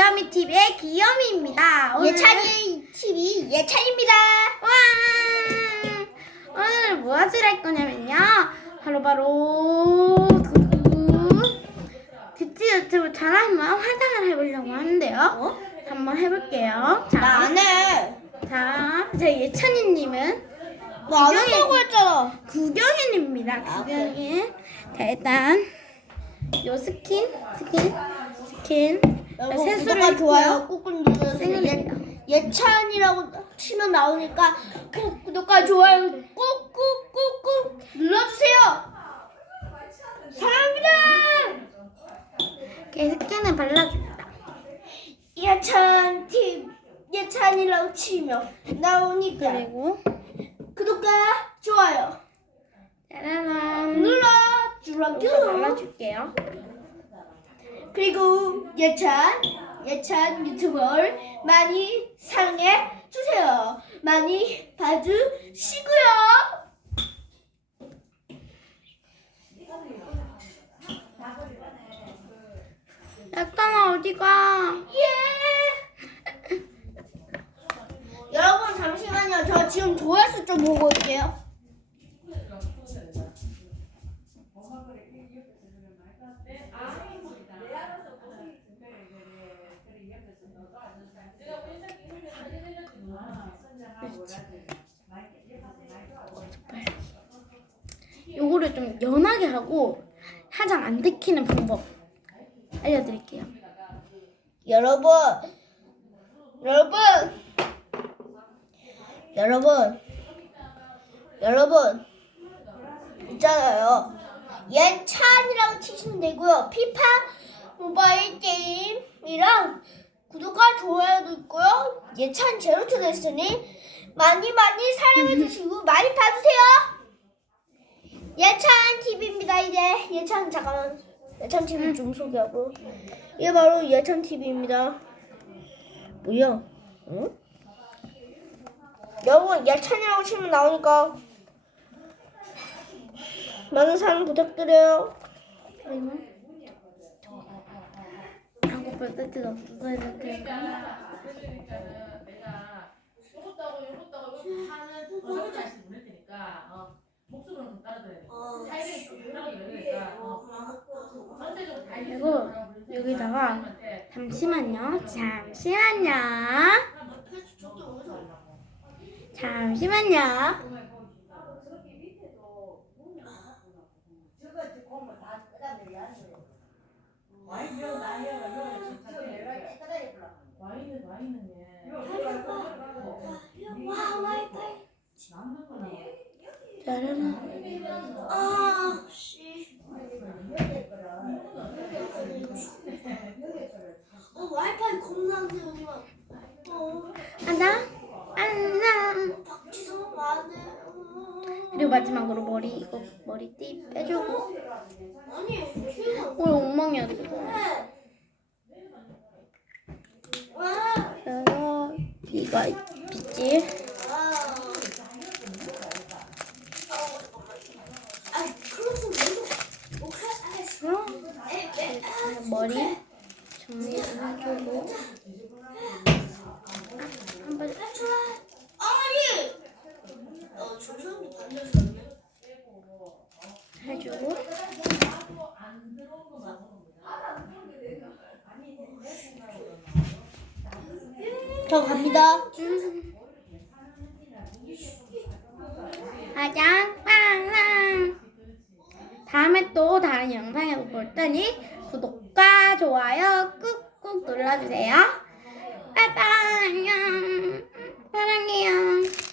귀요미 TV의. 오늘은- 예찬이 TV 예찬입니다. 와! 오늘 무엇을 할 거냐면요. 바로바로 뷰티 유튜브 잘 한번 화장을 해보려고 하는데요. 한번 해볼게요. 자, 나안 해. 자, 제 예찬이님은 나안 구경이- 한다고 했잖아. 구경인입니다. 아, 구경인. 자, 일단 요 스킨, 스킨, 스킨. 세수를 구독과 좋아요 했고요. 꾹꾹 눌러주세요. 생일이에요. 예찬이라고 치면 나오니까 꼭 구독과 좋아요 꾹꾹꾹꾹 눌러주세요. 사랑합니다. 이렇게 스킨을 발라줍니다. 예찬 TV 예찬이라고 치면 나오니까 그리고 구독과 좋아요 짜라란. 눌러 주라고. 발라줄게요. 그리고 예찬 예찬 유튜버를 많이 사랑해 주세요. 많이 봐주시고요. 약간아 어디가? 예. 여러분 잠시만요. 저 지금 조회수 좀 보고 올게요. 요거를 좀 연하게 하고 화장 안 들키는 방법 알려드릴게요. 여러분, 여러분, 여러분, 여러분, 있잖아요. 예찬이라고 치시면 되고요. 피파 모바일 게임이랑 구독과 좋아요도 있고요. 예찬 제로투 됐으니 많이 많이 사랑해 주시고 많이 봐주세요. 예찬 TV입니다. 이제 예찬 잠깐만 예찬 TV 좀 소개하고 이게 바로 예찬 TV입니다. 뭐야? 응? 여러분 예찬이라고 치면 나오니까 많은 사랑 부탁드려요. 하고 볼때도 없어서 이렇게 그러니까는 내가 요것도 하고 요것도 하고 요것도 하는 어느 자식 보낼 테니까 어, 목숨을 좀 따라줘야 돼. 타이밍이 좀 하고 이러니까 어, 전체적으로 다 이렇게 그리고 여기다가 잠시만요. 잠시만요. 잠시만요. 짜라란. 아 씨. 어 와이파이 겁나 안 돼, 여기만. 어 안녕. 안녕. 박지성 안 돼. 어. 그리고 마지막으로 머리 이거 머리띠 빼주고. 오 엉망이야. 와. 그래서 이거 빗질. 머리 정리 좀 해주고. 한번 아, 좋아. 어머니. 어, 조선이 반대였네. 해주고. 저 갑니다. 가장 빵빵. 다음에 또 다른 영상에서 볼 테니 구독과 좋아요 꾹꾹 눌러주세요. 빠이빠이 안녕. 사랑해요.